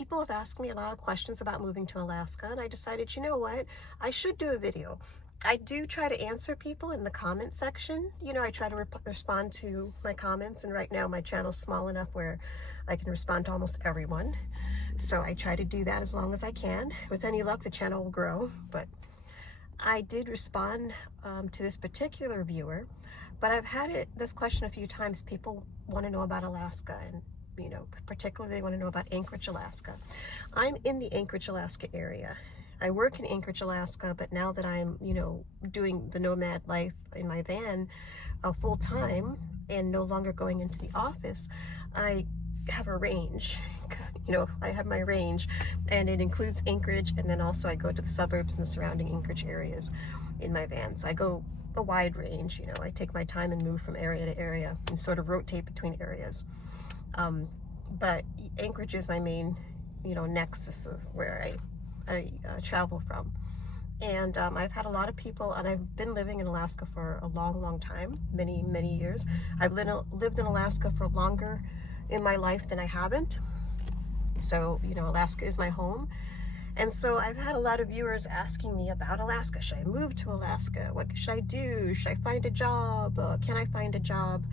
People have asked me a lot of questions about moving to Alaska, and I decided, you know what, I should do a video. I do try to answer people in the comment section. I try to respond to my comments, and right now my channel's small enough where I can respond to almost everyone. So I try to do that as long as I can. With any luck, the channel will grow, but I did respond to this particular viewer, but I've had this question a few times. People want to know about Alaska, and particularly they want to know about Anchorage, Alaska. I'm in the Anchorage, Alaska area. I work in Anchorage, Alaska, but now that I'm, doing the nomad life in my van full time and no longer going into the office, I have a range. I have my range, and it includes Anchorage, and then also I go to the suburbs and the surrounding Anchorage areas in my van. So I go a wide range. I take my time and move from area to area and sort of rotate between areas. But Anchorage is my main, nexus of where I travel from. And I've had a lot of people, and I've been living in Alaska for a long, long time, many, many years. I've lived in Alaska for longer in my life than I haven't. So, Alaska is my home. And so I've had a lot of viewers asking me about Alaska. Should I move to Alaska? What should I do? Should I find a job? Can I find a job?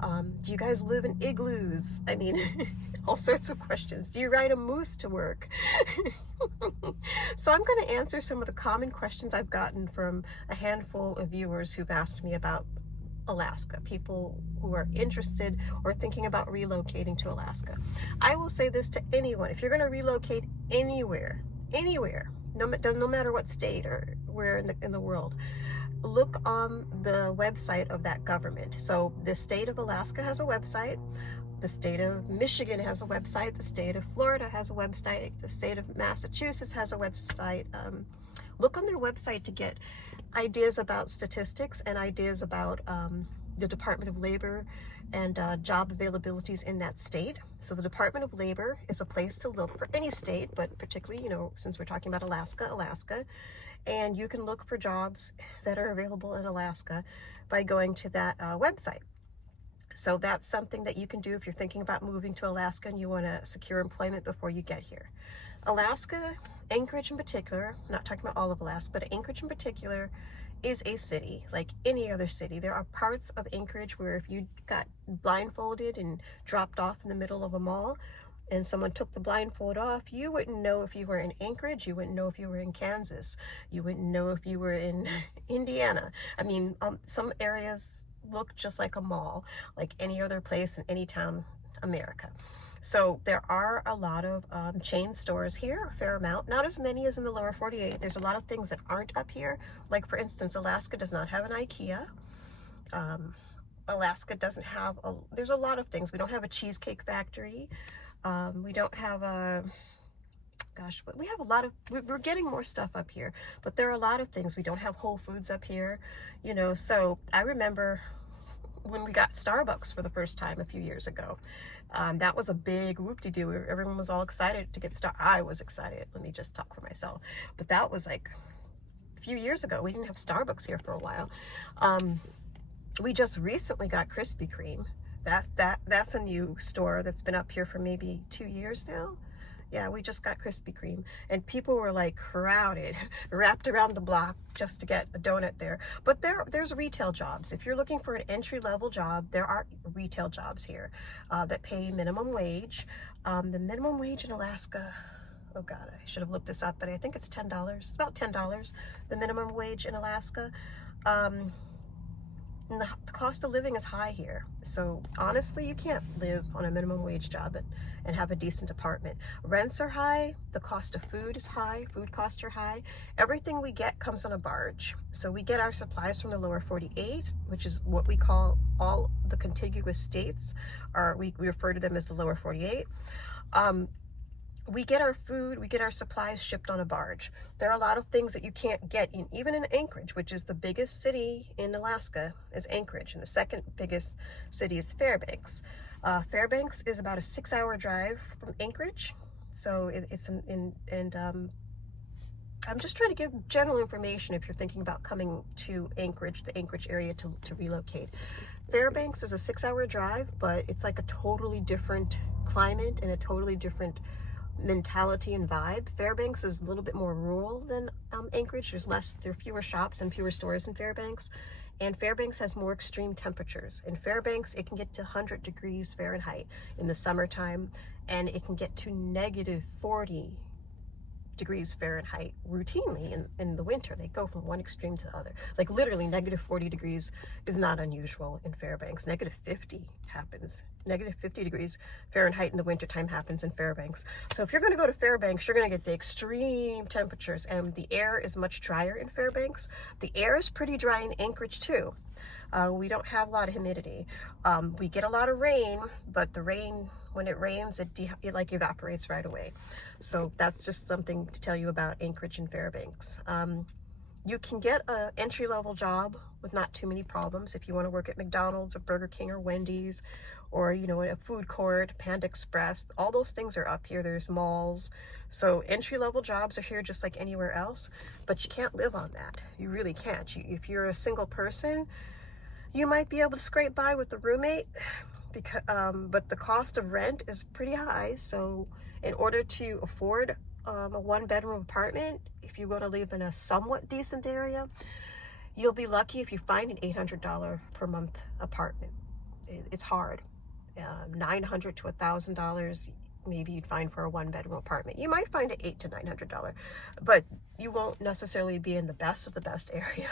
Do you guys live in igloos? I mean, all sorts of questions. Do you ride a moose to work? So I'm going to answer some of the common questions I've gotten from a handful of viewers who've asked me about Alaska, people who are interested or thinking about relocating to Alaska. I will say this to anyone: if you're going to relocate anywhere, no matter what state or where in the world, look on the website of that government. So the state of Alaska has a website, the state of Michigan has a website, the state of Florida has a website, the state of Massachusetts has a website. Look on their website to get ideas about statistics and ideas about the Department of Labor and job availabilities in that state. So the Department of Labor is a place to look for any state, but particularly, since we're talking about Alaska, and you can look for jobs that are available in Alaska by going to that website. So that's something that you can do if you're thinking about moving to Alaska and you want to secure employment before you get here. Alaska, Anchorage in particular, I'm not talking about all of Alaska, but Anchorage in particular is a city like any other city. There are parts of Anchorage where if you got blindfolded and dropped off in the middle of a mall and someone took the blindfold off, you wouldn't know if you were in Anchorage, you wouldn't know if you were in Kansas, you wouldn't know if you were in Indiana. I mean, some areas look just like a mall, like any other place in any town, America. So there are a lot of chain stores here, a fair amount, not as many as in the lower 48. There's a lot of things that aren't up here. Like, for instance, Alaska does not have an IKEA. Alaska doesn't have there's a lot of things. We don't have a cheesecake factory. We don't have but we have a lot of, we're getting more stuff up here, but there are a lot of things. We don't have Whole Foods up here, so I remember when we got Starbucks for the first time a few years ago. That was a big whoop-de-doo. Everyone was all excited to get I was excited. Let me just talk for myself. But that was like a few years ago. We didn't have Starbucks here for a while. We just recently got Krispy Kreme. That's a new store that's been up here for maybe 2 years now. Yeah, we just got Krispy Kreme, and people were like crowded, wrapped around the block just to get a donut there. But there's retail jobs. If you're looking for an entry-level job, there are retail jobs here that pay minimum wage. The minimum wage in Alaska, oh God, I should have looked this up, but I think it's $10. It's about $10, the minimum wage in Alaska. And the cost of living is high here. So honestly, you can't live on a minimum wage job and have a decent apartment. Rents are high. The cost of food is high. Food costs are high. Everything we get comes on a barge. So we get our supplies from the lower 48, which is what we call all the contiguous states, or we refer to them as the lower 48. We get our food, we get our supplies shipped on a barge. There are a lot of things that you can't get even in Anchorage, which is the biggest city in Alaska, is Anchorage, and the second biggest city is Fairbanks. Fairbanks is about a 6-hour drive from Anchorage, so I'm just trying to give general information if you're thinking about coming to Anchorage, the Anchorage area, to relocate. Fairbanks is a 6-hour drive, but it's like a totally different climate and a totally different mentality and vibe. Fairbanks is a little bit more rural than Anchorage. There are fewer shops and fewer stores in Fairbanks. And Fairbanks has more extreme temperatures. In Fairbanks, it can get to 100 degrees Fahrenheit in the summertime, and it can get to negative 40 degrees Fahrenheit routinely in the winter. They go from one extreme to the other. Like literally negative 40 degrees is not unusual in Fairbanks. Negative 50 happens. Negative 50 degrees Fahrenheit in the wintertime happens in Fairbanks. So if you're going to go to Fairbanks, you're going to get the extreme temperatures, and the air is much drier in Fairbanks. The air is pretty dry in Anchorage too. We don't have a lot of humidity. We get a lot of rain, but the rain, when it rains, it like evaporates right away. So that's just something to tell you about Anchorage and Fairbanks. You can get an entry-level job with not too many problems if you want to work at McDonald's or Burger King or Wendy's, or a food court, Panda Express. All those things are up here. There's malls. So entry-level jobs are here just like anywhere else, but you can't live on that. You really can't. If you're a single person, you might be able to scrape by with a roommate, but the cost of rent is pretty high. So in order to afford a one-bedroom apartment, if you want to live in a somewhat decent area, you'll be lucky if you find an $800 per month apartment. It's hard. $900 to $1,000 maybe you'd find for a one-bedroom apartment. You might find an $800 to $900, but you won't necessarily be in the best of the best area.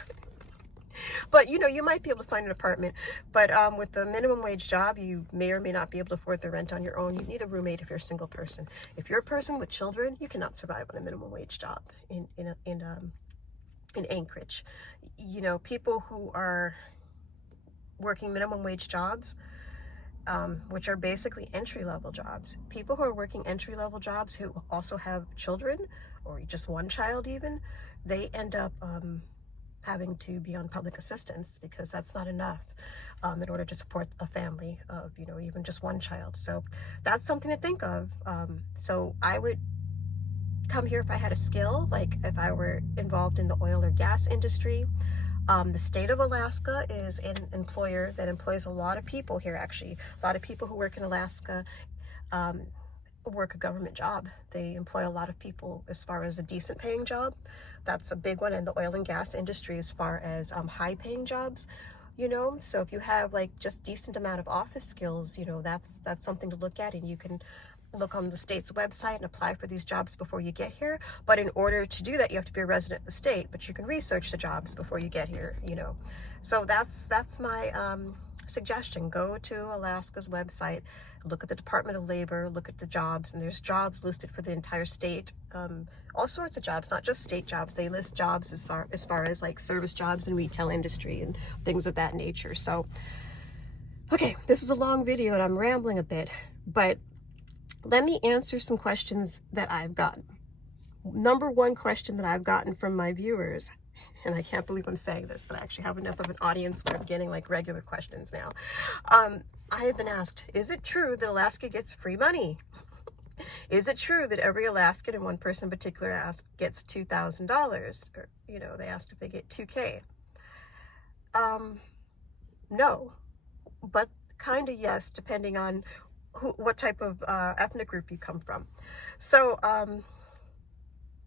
But you might be able to find an apartment, but with the minimum wage job, you may or may not be able to afford the rent on your own. You need a roommate if you're a single person. If you're a person with children, you cannot survive on a minimum wage job in Anchorage. People who are working minimum wage jobs, which are basically entry-level jobs. People who are working entry-level jobs who also have children, or just one child even, they end up having to be on public assistance because that's not enough in order to support a family of, even just one child. So that's something to think of. So I would come here if I had a skill, like if I were involved in the oil or gas industry. The state of Alaska is an employer that employs a lot of people here, actually. A lot of people who work in Alaska work a government job. They employ a lot of people as far as a decent paying job. That's a big one in the oil and gas industry as far as high paying jobs, So if you have like just decent amount of office skills, that's something to look at, and you can look on the state's website and apply for these jobs before you get here. But in order to do that, you have to be a resident of the state, but you can research the jobs before you get here, So that's my suggestion. Go to Alaska's website, look at the Department of Labor, look at the jobs, and there's jobs listed for the entire state. All sorts of jobs, not just state jobs. They list jobs as far as like service jobs and retail industry and things of that nature. So, okay, this is a long video and I'm rambling a bit, but let me answer some questions that I've gotten. Number one question that I've gotten from my viewers, and I can't believe I'm saying this, but I actually have enough of an audience where I'm getting like regular questions now. I have been asked, is it true that Alaska gets free money? Is it true that every Alaskan, and one person in particular gets $2,000? Or, they asked if they get $2K. No, but kind of yes, depending on what type of ethnic group you come from. So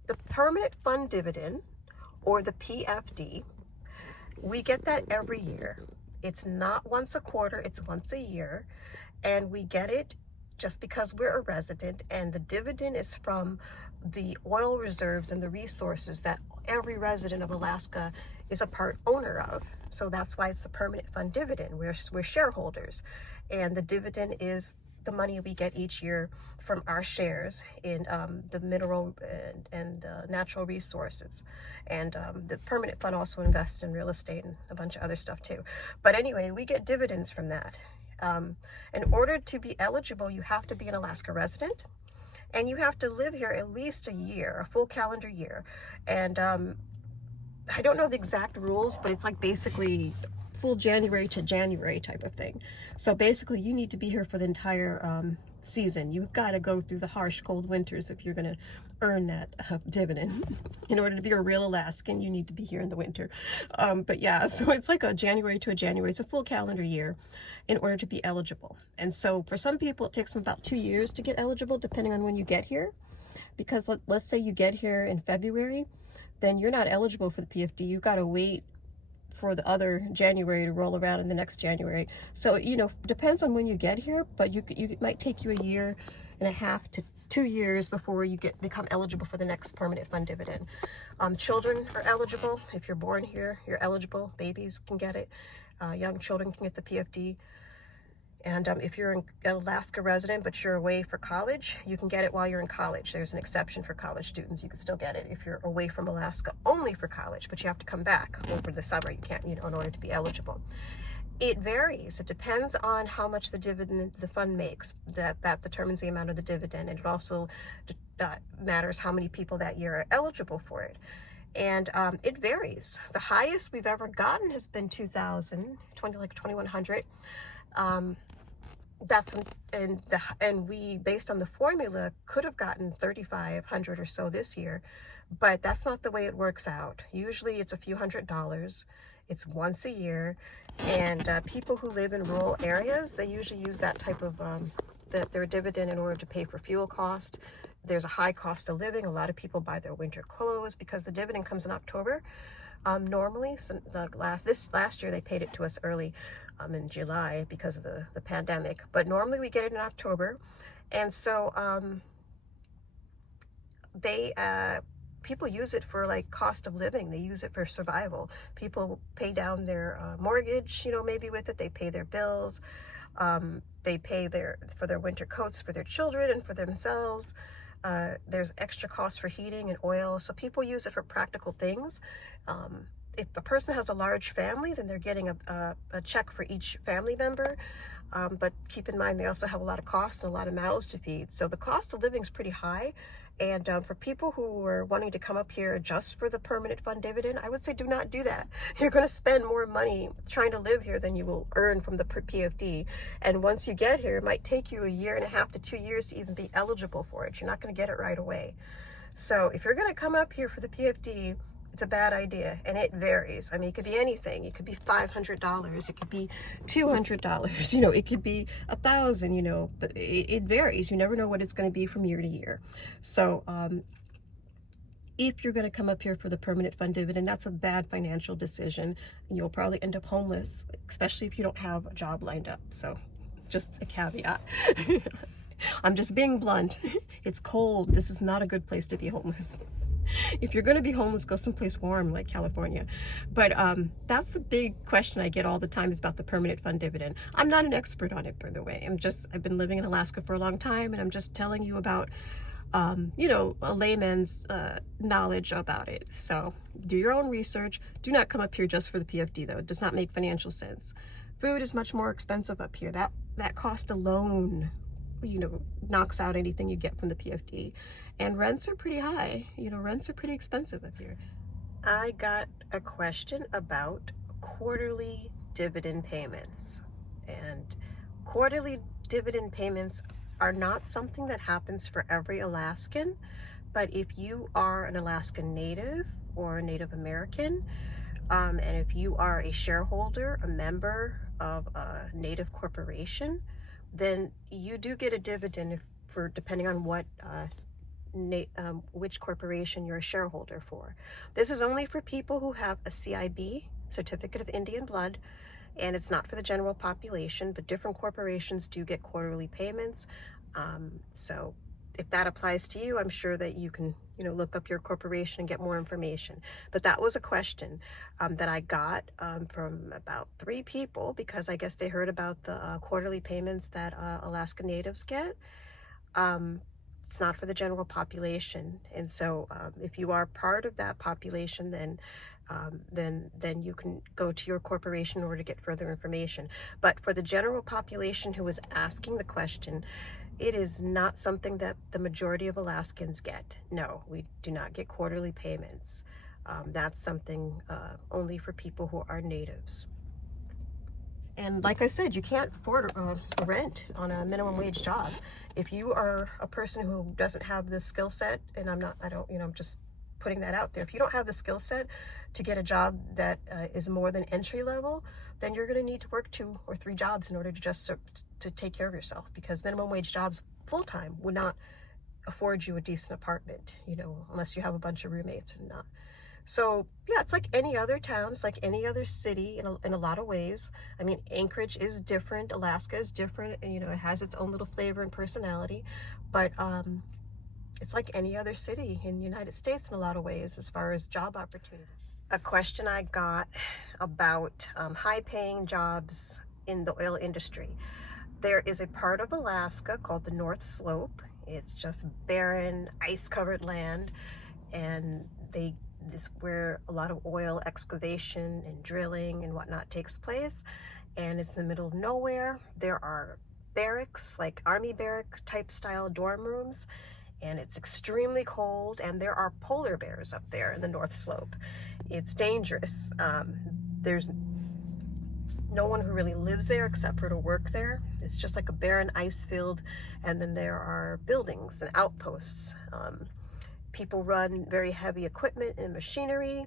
the Permanent Fund Dividend, or the PFD, we get that every year. It's not once a quarter, it's once a year, and we get it just because we're a resident, and the dividend is from the oil reserves and the resources that every resident of Alaska is a part owner of. So that's why it's the Permanent Fund Dividend. We're shareholders, and the dividend is the money we get each year from our shares in the mineral and natural resources. And the Permanent Fund also invests in real estate and a bunch of other stuff too. But anyway, we get dividends from that. In order to be eligible, you have to be an Alaska resident, and you have to live here at least a year, a full calendar year. And I don't know the exact rules, but it's like basically full January to January type of thing. So basically you need to be here for the entire season. You've got to go through the harsh cold winters if you're going to earn that dividend. In order to be a real Alaskan, you need to be here in the winter. But yeah, so it's like a January to a January. It's a full calendar year in order to be eligible. And so for some people, it takes them about 2 years to get eligible, depending on when you get here. because let's say you get here in February, then you're not eligible for the PFD. You've got to wait for the other January to roll around in the next January. So, depends on when you get here, but it might take you a year and a half to 2 years before you become eligible for the next permanent fund dividend. Children are eligible. If you're born here, you're eligible. Babies can get it. Young children can get the PFD. And if you're an Alaska resident, but you're away for college, you can get it while you're in college. There's an exception for college students. You can still get it if you're away from Alaska only for college, but you have to come back over the summer. You can't, in order to be eligible. It varies. It depends on how much the dividend the fund makes. That determines the amount of the dividend, and it also matters how many people that year are eligible for it. And it varies. The highest we've ever gotten has been 2,100. And we, based on the formula, could have gotten 3,500 or so this year, but that's not the way it works out. Usually it's a few $100s. It's once a year, and people who live in rural areas, they usually use that type of their dividend in order to pay for fuel cost. There's a high cost of living. A lot of people buy their winter clothes because the dividend comes in October. Normally, so last year they paid it to us early in July because of the pandemic, but normally we get it in October. And so people use it for like cost of living. They use it for survival. People pay down their mortgage, maybe with it. They pay their bills. They pay for their winter coats for their children and for themselves. There's extra costs for heating and oil. So people use it for practical things. If a person has a large family, then they're getting a check for each family member. But keep in mind, they also have a lot of costs and a lot of mouths to feed. So the cost of living is pretty high. And for people who are wanting to come up here just for the permanent fund dividend, I would say do not do that. You're going to spend more money trying to live here than you will earn from the PFD. And once you get here, it might take you a year and a half to 2 years to even be eligible for it. You're not going to get it right away. So if you're going to come up here for the PFD, it's a bad idea, and it varies. I mean, it could be anything. It could be $500. It could be $200. It could be $1,000. But it varies. You never know what it's going to be from year to year. So if you're going to come up here for the permanent fund dividend, that's a bad financial decision. And you'll probably end up homeless, especially if you don't have a job lined up. So just a caveat. I'm just being blunt. It's cold. This is not a good place to be homeless. If you're going to be homeless, go someplace warm like California. But that's the big question I get all the time, is about the permanent fund dividend. I'm not an expert on it, by the way. I've been living in Alaska for a long time, and I'm just telling you about, a layman's knowledge about it. So do your own research. Do not come up here just for the PFD, though. It does not make financial sense. Food is much more expensive up here. That cost alone, knocks out anything you get from the PFD. And rents are pretty high. Rents are pretty expensive up here. I got a question about quarterly dividend payments. And quarterly dividend payments are not something that happens for every Alaskan. But if you are an Alaskan Native or a Native American, and if you are a shareholder, a member of a Native corporation, then you do get a dividend depending on what which corporation you're a shareholder for. This is only for people who have a CIB, Certificate of Indian Blood, and it's not for the general population, but different corporations do get quarterly payments. So if that applies to you, I'm sure that you can, look up your corporation and get more information. But that was a question that I got from about 3 people, because I guess they heard about the quarterly payments that Alaska Natives get. It's not for the general population, and so if you are part of that population, then you can go to your corporation in order to get further information. But for the general population who is asking the question, it is not something that the majority of Alaskans get. No, we do not get quarterly payments. That's something only for people who are natives. And like I said, you can't afford rent on a minimum wage job. If you are a person who doesn't have the skill set, and I'm just putting that out there. If you don't have the skill set to get a job that is more than entry level, then you're going to need to work 2 or 3 jobs in order to take care of yourself, because minimum wage jobs full-time would not afford you a decent apartment, you know, unless you have a bunch of roommates or not. So yeah, it's like any other town. It's like any other city in a lot of ways. I mean, Anchorage is different. Alaska is different. And, you know, it has its own little flavor and personality. But it's like any other city in the United States in a lot of ways as far as job opportunities. A question I got about high-paying jobs in the oil industry. There is a part of Alaska called the North Slope. It's just barren, ice-covered land, and this is where a lot of oil excavation and drilling and whatnot takes place. And it's in the middle of nowhere. There are barracks, like army barrack type style dorm rooms, and it's extremely cold, and there are polar bears up there in the North Slope. It's dangerous. There's no one who really lives there except for to work there. It's just like a barren ice field, and then there are buildings and outposts. People run very heavy equipment and machinery,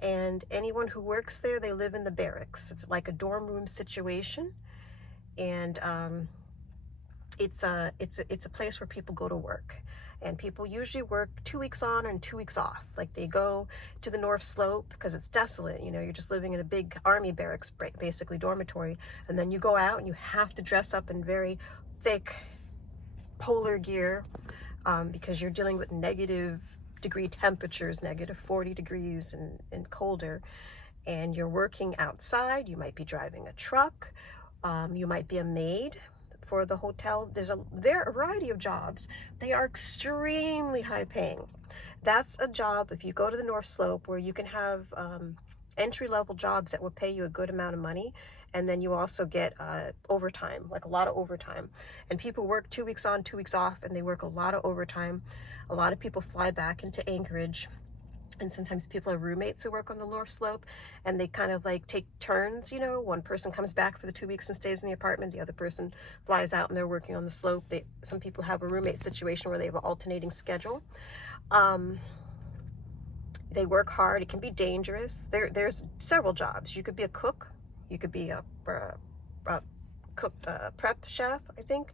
and anyone who works there, they live in the barracks. It's like a dorm room situation, and it's a place where people go to work. And people usually work 2 weeks on and 2 weeks off. Like they go to the North Slope because it's desolate. You know, you're just living in a big army barracks, basically dormitory. And then you go out and you have to dress up in very thick polar gear because you're dealing with negative-degree temperatures, -40 degrees and colder. And you're working outside. You might be driving a truck. You might be a maid for the hotel. There's a variety of jobs. They are extremely high paying. That's a job, if you go to the North Slope, where you can have entry-level jobs that will pay you a good amount of money, and then you also get overtime, like a lot of overtime. And people work 2 weeks on, 2 weeks off, and they work a lot of overtime. A lot of people fly back into Anchorage, and sometimes people have roommates who work on the North Slope, and they kind of like take turns, you know. One person comes back for the 2 weeks and stays in the apartment, the other person flies out and they're working on the slope. Some people have a roommate situation where they have an alternating schedule. They work hard. It can be dangerous. There's several jobs. You could be a cook. You could be a prep chef, I think.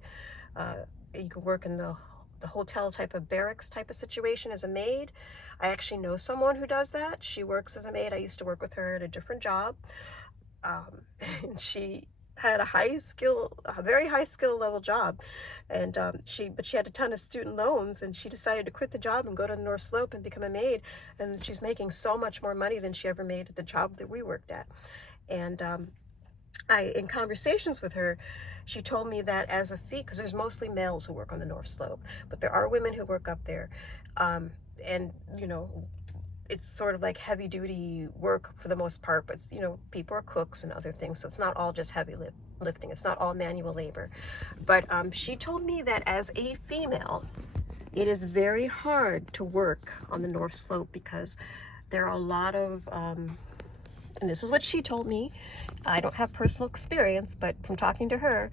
You could work in the hotel type of barracks type of situation as a maid. I actually know someone who does that. She works as a maid. I used to work with her at a different job. And she had a very high skill level job. And but she had a ton of student loans, and she decided to quit the job and go to the North Slope and become a maid. And she's making so much more money than she ever made at the job that we worked at. And in conversations with her, she told me that as a fee, because there's mostly males who work on the North Slope, but there are women who work up there. And, you know, it's sort of like heavy duty work for the most part, but, you know, people are cooks and other things. So it's not all just heavy lifting. It's not all manual labor. But she told me that as a female, it is very hard to work on the North Slope because there are a lot of, and this is what she told me. I don't have personal experience, but from talking to her,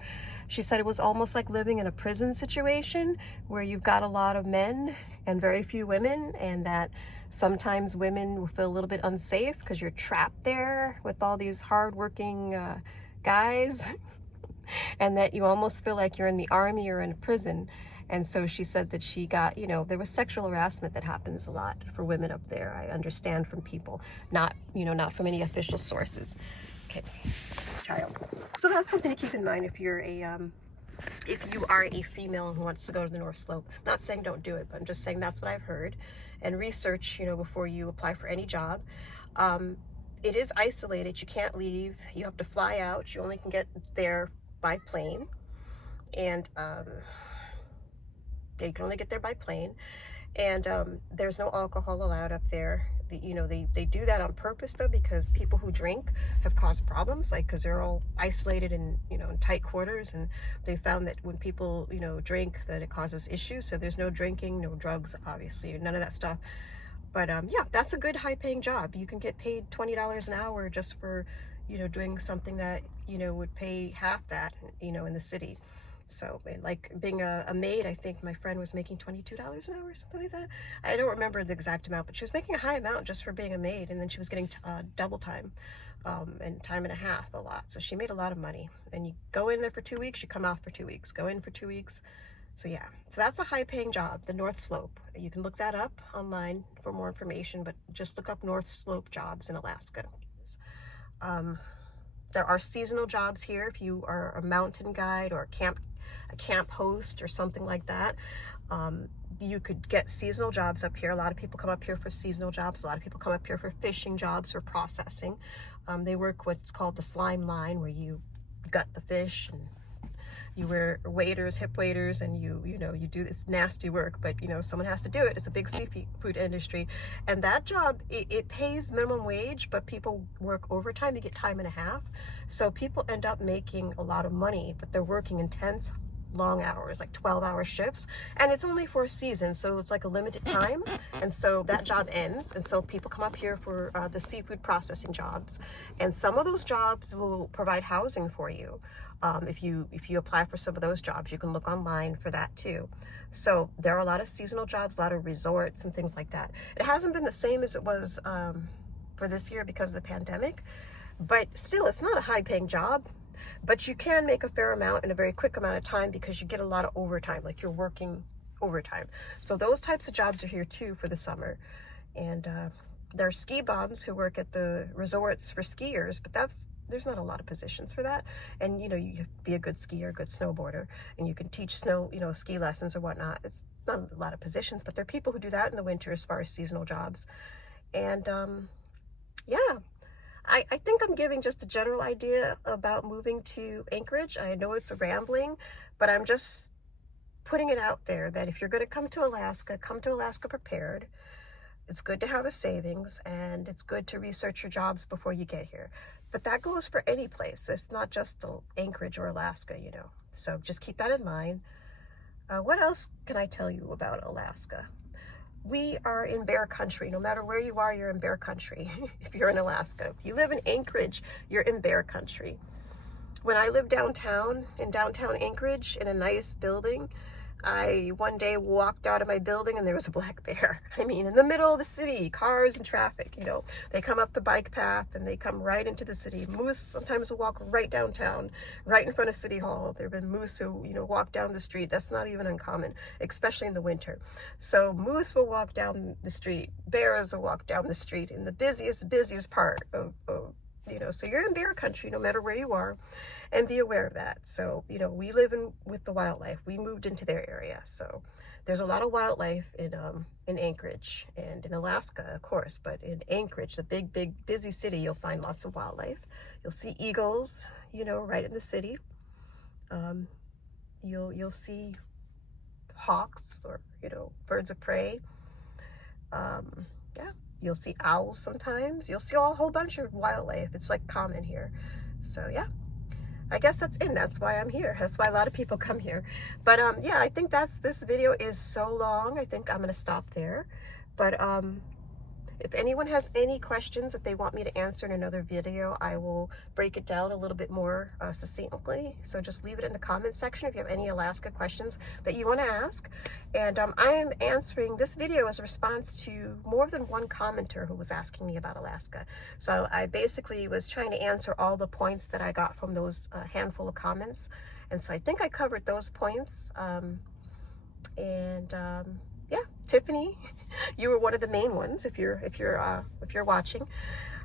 she said it was almost like living in a prison situation where you've got a lot of men and very few women, and that sometimes women will feel a little bit unsafe because you're trapped there with all these hardworking guys, and that you almost feel like you're in the army or in a prison. And so she said that she got, you know, there was sexual harassment that happens a lot for women up there. I understand from people, not, you know, not from any official sources. Okay, child. So that's something to keep in mind if you are a female who wants to go to the North Slope. Not saying don't do it, but I'm just saying that's what I've heard. And research, you know, before you apply for any job. It is isolated. You can't leave. You have to fly out. You only can get there by plane. And you can only get there by plane. And there's no alcohol allowed up there. You know, they do that on purpose, though, because people who drink have caused problems, like, because they're all isolated in, you know, in tight quarters, and they found that when people, you know, drink, that it causes issues. So there's no drinking, no drugs, obviously, none of that stuff. But yeah, that's a good high-paying job. You can get paid $20 an hour just for, you know, doing something that, you know, would pay half that, you know, in the city. So, like being a maid, I think my friend was making $22 an hour or something like that. I don't remember the exact amount, but she was making a high amount just for being a maid, and then she was getting double time and time and a half a lot. So she made a lot of money. And you go in there for 2 weeks, you come out for 2 weeks. Go in for 2 weeks, So yeah, so that's a high paying job, the North Slope. You can look that up online for more information, but just look up North Slope jobs in Alaska. Um, there are seasonal jobs here if you are a mountain guide or a camp host or something like that. You could get seasonal jobs up here. A lot of people come up here for seasonal jobs. A lot of people come up here for fishing jobs or processing. They work what's called the slime line, where you gut the fish and you wear waders, hip waders, and you know, you do this nasty work, but you know, someone has to do it. It's a big seafood industry. And that job, it pays minimum wage, but people work overtime. You get time and a half. So people end up making a lot of money, but they're working intense, long hours, like 12-hour shifts, and it's only for a season, so it's like a limited time, and so that job ends, and so people come up here for the seafood processing jobs, and some of those jobs will provide housing for you. If you apply for some of those jobs, you can look online for that too. So there are a lot of seasonal jobs, a lot of resorts and things like that. It hasn't been the same as it was for this year because of the pandemic, but still, it's not a high-paying job. But you can make a fair amount in a very quick amount of time because you get a lot of overtime, like you're working overtime. So those types of jobs are here too for the summer. And there are ski bums who work at the resorts for skiers, but there's not a lot of positions for that. And you know, you can be a good skier, a good snowboarder, and you can teach ski lessons or whatnot. It's not a lot of positions, but there are people who do that in the winter as far as seasonal jobs. And yeah. I think I'm giving just a general idea about moving to Anchorage. I know it's rambling, but I'm just putting it out there that if you're going to come to Alaska prepared. It's good to have a savings, and it's good to research your jobs before you get here. But that goes for any place. It's not just Anchorage or Alaska, you know. So just keep that in mind. What else can I tell you about Alaska? We are in bear country. No matter where you are, you're in bear country. If you're in Alaska, if you live in Anchorage, you're in bear country. When I lived in downtown Anchorage, in a nice building, I one day walked out of my building and there was a black bear. I mean, in the middle of the city, cars and traffic, you know, they come up the bike path and they come right into the city. Moose sometimes will walk right downtown, right in front of City Hall. There have been moose who, you know, walk down the street. That's not even uncommon, especially in the winter. So moose will walk down the street. Bears will walk down the street in the busiest part of you know, so you're in bear country no matter where you are, and be aware of that. So, you know, we live with the wildlife. We moved into their area, so there's a lot of wildlife in Anchorage and in Alaska, of course, but in Anchorage, the big busy city, you'll find lots of wildlife. You'll see eagles, you know, right in the city. You'll see hawks, or you know, birds of prey. Yeah. You'll see owls sometimes. You'll see a whole bunch of wildlife. It's like common here. So yeah, I guess that's it. That's why I'm here. That's why a lot of people come here. But yeah, I think this video is so long. I think I'm gonna stop there. But if anyone has any questions that they want me to answer in another video, I will break it down a little bit more succinctly. So just leave it in the comment section if you have any Alaska questions that you want to ask. And I am answering this video as a response to more than one commenter who was asking me about Alaska. So I basically was trying to answer all the points that I got from those handful of comments. And so I think I covered those points. Yeah, Tiffany, you were one of the main ones if you're watching.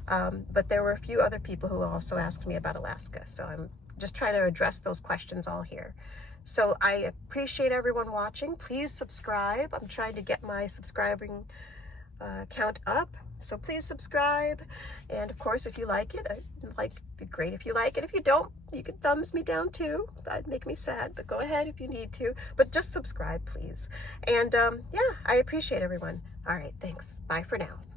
But there were a few other people who also asked me about Alaska, so I'm just trying to address those questions all here. So I appreciate everyone watching. Please subscribe. I'm trying to get my subscribing count up, so please subscribe. And of course, if you like it, it'd be great if you like it. If you don't, you can thumbs me down too. That'd make me sad, but go ahead if you need to. But just subscribe, please. And yeah, I appreciate everyone. All right, thanks. Bye for now.